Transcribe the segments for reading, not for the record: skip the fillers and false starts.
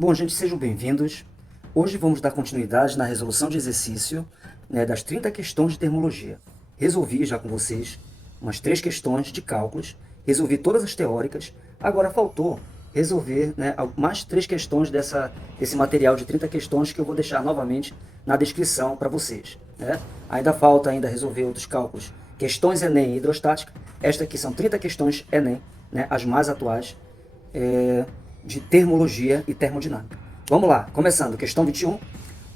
Bom, gente, sejam bem-vindos. Hoje vamos dar continuidade na resolução de exercício, das 30 questões de termologia. Resolvi já com vocês umas 3 questões de cálculos, resolvi todas as teóricas, agora faltou resolver mais 3 questões desse material de 30 questões que eu vou deixar novamente na descrição para vocês. Ainda falta resolver outros cálculos, questões Enem e hidrostática. Esta aqui são 30 questões Enem, as mais atuais, de termologia e termodinâmica. Vamos lá, começando, questão 21.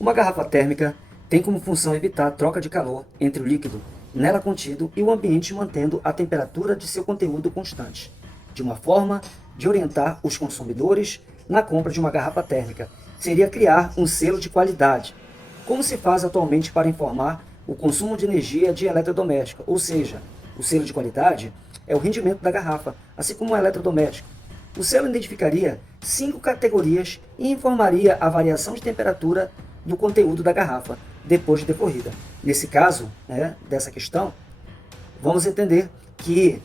Uma garrafa térmica tem como função evitar a troca de calor entre o líquido nela contido e o ambiente, mantendo a temperatura de seu conteúdo constante, de uma forma de orientar os consumidores na compra de uma garrafa térmica. Seria criar um selo de qualidade, como se faz atualmente para informar o consumo de energia de eletrodoméstica, ou seja, o selo de qualidade é o rendimento da garrafa, assim como o eletrodoméstico. O selo identificaria 5 categorias e informaria a variação de temperatura do conteúdo da garrafa depois de decorrida. Nesse caso, dessa questão, vamos entender que,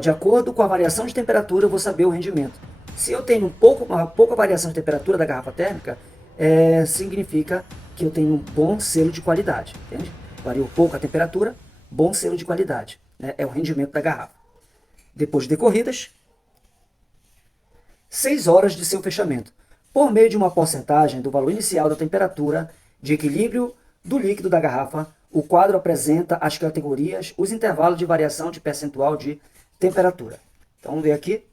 de acordo com a variação de temperatura, eu vou saber o rendimento. Se eu tenho uma pouca variação de temperatura da garrafa térmica, significa que eu tenho um bom selo de qualidade. Entende? Variou pouco a temperatura, bom selo de qualidade. É o rendimento da garrafa. Depois de decorridas, 6 horas de seu fechamento, por meio de uma porcentagem do valor inicial da temperatura de equilíbrio do líquido da garrafa. O quadro apresenta as categorias, os intervalos de variação de percentual de temperatura. Então vamos ver aqui.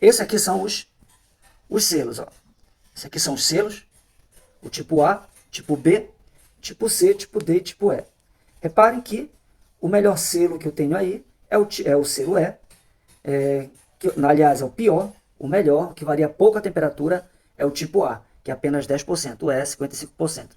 Esses aqui são os selos. Esses aqui são os selos, o tipo A, tipo B, tipo C, tipo D e tipo E. Reparem que o melhor selo que eu tenho aí é o selo E, que, aliás, é o pior. O melhor, que varia pouco a temperatura, é o tipo A, que é apenas 10%, o E é 55%.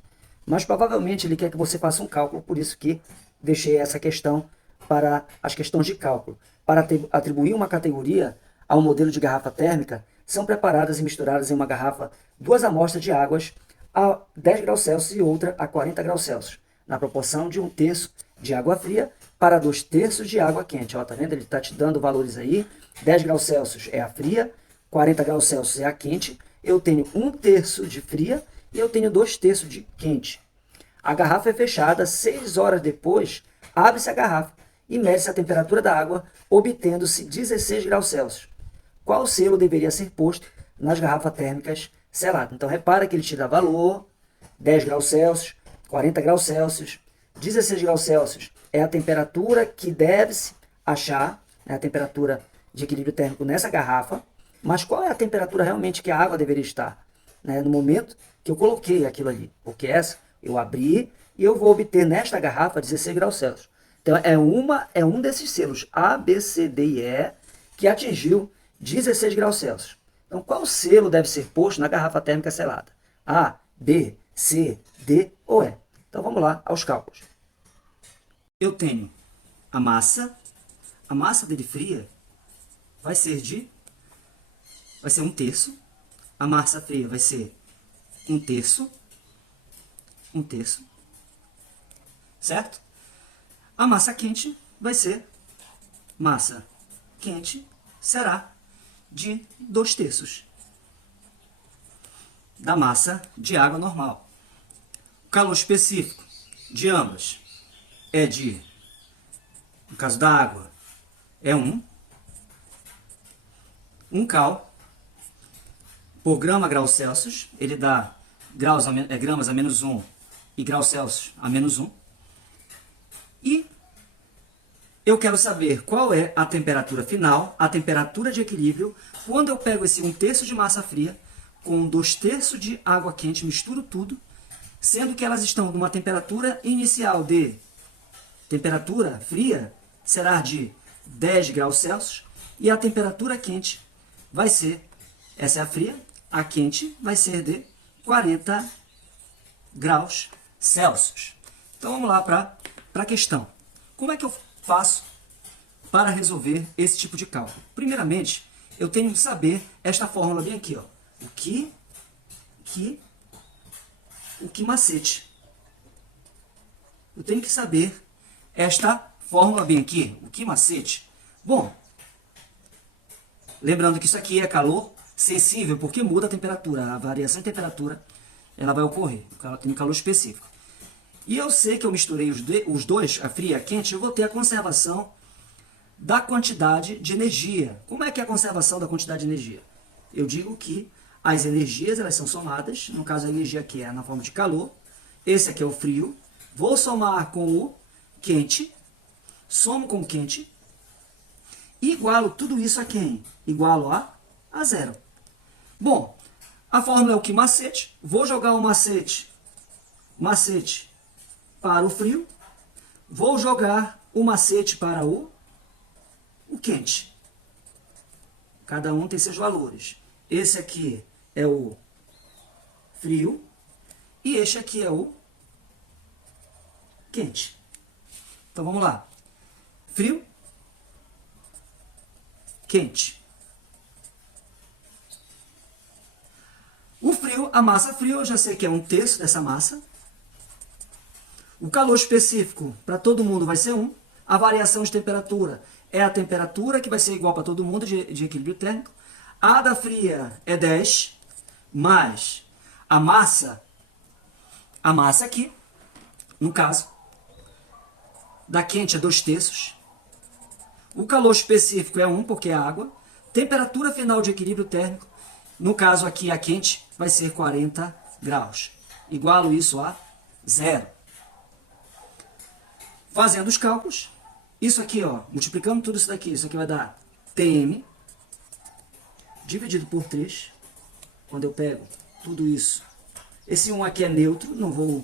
Mas provavelmente ele quer que você faça um cálculo, por isso que deixei essa questão para as questões de cálculo. Para atribuir uma categoria a um modelo de garrafa térmica, são preparadas e misturadas em uma garrafa 2 amostras de águas a 10 graus Celsius e outra a 40 graus Celsius, na proporção de 1/3 de água fria para 2/3 de água quente. Tá vendo? Ele está te dando valores aí. 10 graus Celsius é a fria, 40 graus Celsius é a quente. Eu tenho 1/3 de fria e eu tenho 2/3 de quente. A garrafa é fechada, 6 horas depois, abre-se a garrafa e mede-se a temperatura da água, obtendo-se 16 graus Celsius. Qual selo deveria ser posto nas garrafas térmicas seladas? Então repara que ele te dá valor: 10 graus Celsius, 40 graus Celsius, 16 graus Celsius é a temperatura que deve-se achar, a temperatura de equilíbrio térmico nessa garrafa. Mas qual é a temperatura realmente que a água deveria estar? No momento que eu coloquei aquilo ali. Porque essa eu abri e eu vou obter nesta garrafa 16 graus Celsius. Então é um desses selos A, B, C, D e E que atingiu 16 graus Celsius. Então qual selo deve ser posto na garrafa térmica selada? A, B, C, D ou E? Então vamos lá aos cálculos. Eu tenho a massa dele fria vai ser 1/3, a massa fria vai ser 1/3, certo? A massa quente vai ser, massa quente será de 2/3 da massa de água normal. O calor específico de ambas é no caso da água, é 1 cal por grau Celsius, ele dá gramas a -1 e graus Celsius a -1. E eu quero saber qual é a temperatura final, a temperatura de equilíbrio, quando eu pego esse 1/3 de massa fria com 2/3 de água quente, misturo tudo, sendo que elas estão numa temperatura inicial temperatura fria será de 10 graus Celsius e a temperatura quente vai ser, essa é a fria, a quente vai ser de 40 graus Celsius. Então vamos lá para a questão. Como é que eu faço para resolver esse tipo de cálculo? Primeiramente, eu tenho que saber esta fórmula bem aqui. O que macete. Eu tenho que saber esta fórmula bem aqui. O que macete? Bom, lembrando que isso aqui é calor sensível porque muda a temperatura. A variação de temperatura ela vai ocorrer. Ela tem um calor específico. E eu sei que eu misturei os dois, a fria e a quente, eu vou ter a conservação da quantidade de energia. Como é que é a conservação da quantidade de energia? Eu digo que as energias elas são somadas, no caso a energia aqui é na forma de calor, esse aqui é o frio, vou somar com o quente, somo com o quente, e igualo tudo isso a quem? Igualo a zero. Bom, a fórmula é o que macete, vou jogar o macete para o frio, vou jogar o macete para o quente. Cada um tem seus valores. Esse aqui é o frio e este aqui é o quente. Então vamos lá. Frio, quente. O frio, a massa fria, eu já sei que é 1/3 dessa massa. O calor específico para todo mundo vai ser 1. A variação de temperatura é a temperatura que vai ser igual para todo mundo de equilíbrio térmico. A da fria é 10, mais a massa aqui, no caso, da quente é 2/3. O calor específico é 1, porque é água. Temperatura final de equilíbrio térmico, no caso aqui a quente, vai ser 40 graus. Igualo isso a 0. Fazendo os cálculos, isso aqui, ó, multiplicando tudo isso daqui, isso aqui vai dar Tm dividido por 3. Quando eu pego tudo isso, esse 1 aqui é neutro, não vou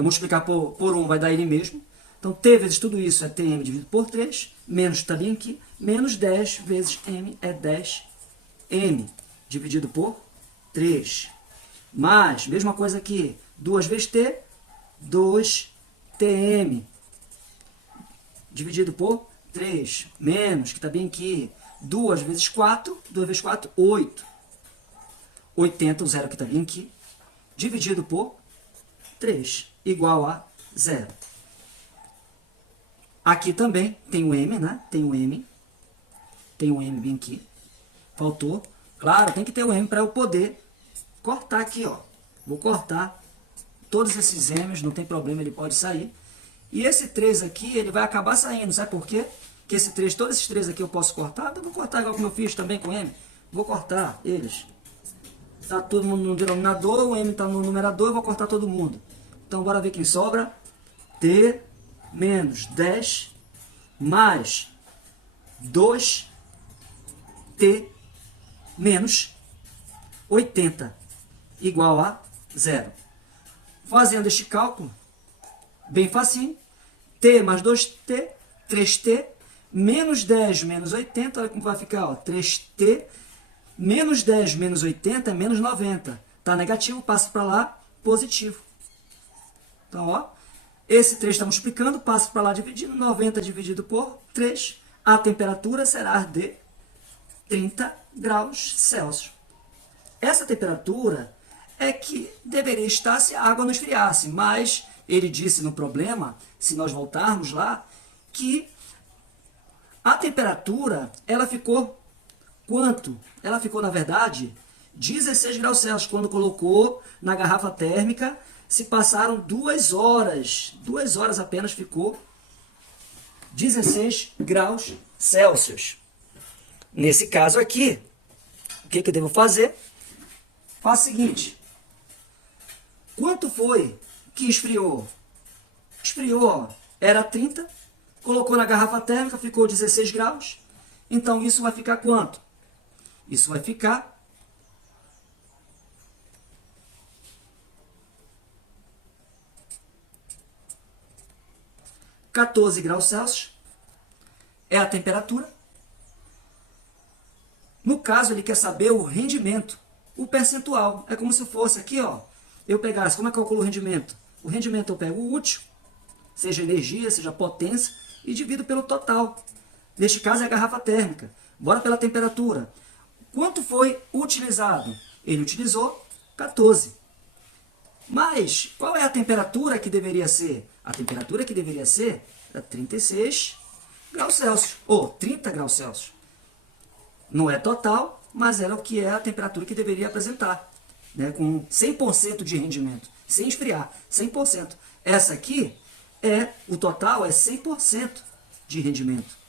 multiplicar por 1, vai dar ele mesmo. Então, T vezes tudo isso é Tm dividido por 3, menos está bem aqui, menos 10 vezes M é 10M dividido por 3. Mais, mesma coisa aqui, 2 vezes T, 2Tm dividido por 3, menos, que está bem aqui, 2 vezes 4, 2 vezes 4, 8. 80, o zero que está bem aqui, dividido por 3, igual a 0. Aqui também tem o M, né? Tem o M bem aqui. Faltou. Claro, tem que ter o M para eu poder cortar aqui, ó. Vou cortar todos esses M's, não tem problema, ele pode sair. E esse 3 aqui, ele vai acabar saindo, sabe por quê? Que esse 3, todos esses 3 aqui eu posso cortar, eu vou cortar igual como eu fiz também com M. Vou cortar eles. Está todo mundo no denominador, o M está no numerador, eu vou cortar todo mundo. Então, bora ver quem sobra. T menos 10 mais 2T menos 80 igual a 0. Fazendo este cálculo, bem facinho, T mais 2T, 3T, menos 10 menos 80, olha como vai ficar, ó, 3T, menos 10 menos 80 é menos 90. Está negativo, passa para lá, positivo. Então, ó, esse 3 está multiplicando, passa para lá dividindo, 90 dividido por 3, a temperatura será de 30 graus Celsius. Essa temperatura é que deveria estar se a água não esfriasse, mas ele disse no problema, se nós voltarmos lá, que a temperatura, ela ficou quanto? Ela ficou, na verdade, 16 graus Celsius. Quando colocou na garrafa térmica, se passaram 2 horas. 2 horas apenas ficou 16 graus Celsius. Nesse caso aqui, o que eu devo fazer? Faço o seguinte. Quanto foi que esfriou? Esfriou, ó, era 30, colocou na garrafa térmica, ficou 16 graus. Então, isso vai ficar quanto? Isso vai ficar 14 graus Celsius. É a temperatura. No caso, ele quer saber o rendimento, o percentual. É como se fosse aqui, ó, eu pegasse, como é que eu calculo o rendimento? O rendimento eu pego o útil, seja energia, seja potência, e divido pelo total. Neste caso é a garrafa térmica. Bora pela temperatura. Quanto foi utilizado? Ele utilizou 14. Mas qual é a temperatura que deveria ser? A temperatura que deveria ser é 36 graus Celsius, ou 30 graus Celsius. Não é total, mas era o que é a temperatura que deveria apresentar, né? Com 100% de rendimento, sem esfriar, 100%. Essa aqui, o total é 100% de rendimento.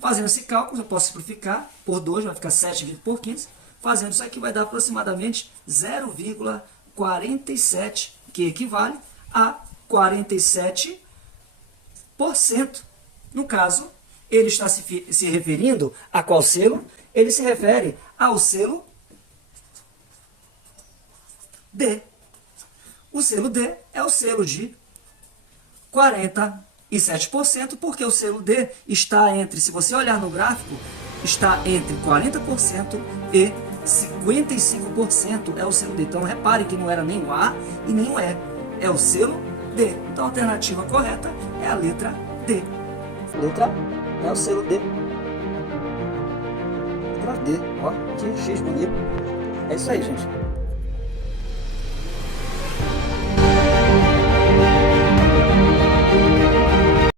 Fazendo esse cálculo, eu posso simplificar por 2, vai ficar 7 dividido por 15. Fazendo isso aqui vai dar aproximadamente 0,47, que equivale a 47%. No caso, ele está se referindo a qual selo? Ele se refere ao selo D. O selo D é o selo de 47%, porque o selo D está entre, se você olhar no gráfico, está entre 40% e 55% é o selo D. Então repare que não era nem o A e nem o E, é o selo D. Então a alternativa correta é a letra D. Letra é o selo D. Letra D, ó, que X bonito. É isso aí, gente.